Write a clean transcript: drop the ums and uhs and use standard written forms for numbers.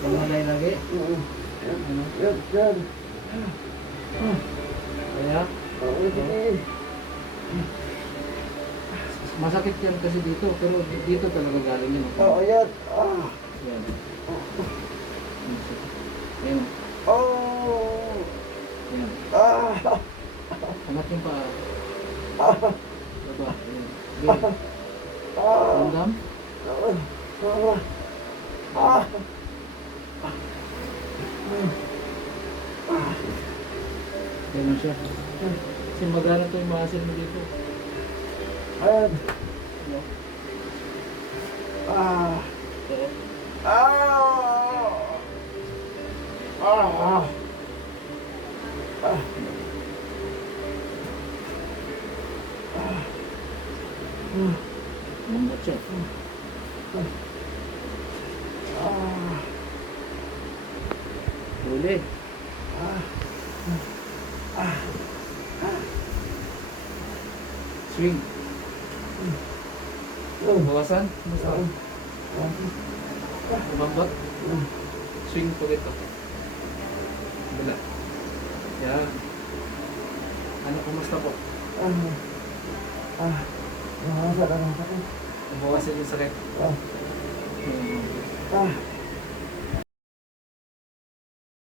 Mamalay lagi. Ano? Kaya? Masakit yan kasi dito, pero dito talaga galing yun. Yan. Yan. Ayan. Ayan. Angat yung paa. Baba. Ayan. Ayan. Ramdam? Ganun siya. Kasi magana to yung muscle mo dito. Ayan. No? Lambot siya. Huli. Swing. Bawasan. Bawasan. Umambot. Swing po dito. Bila. Yan. Ano, kumusta po? Bawasan yung sakit.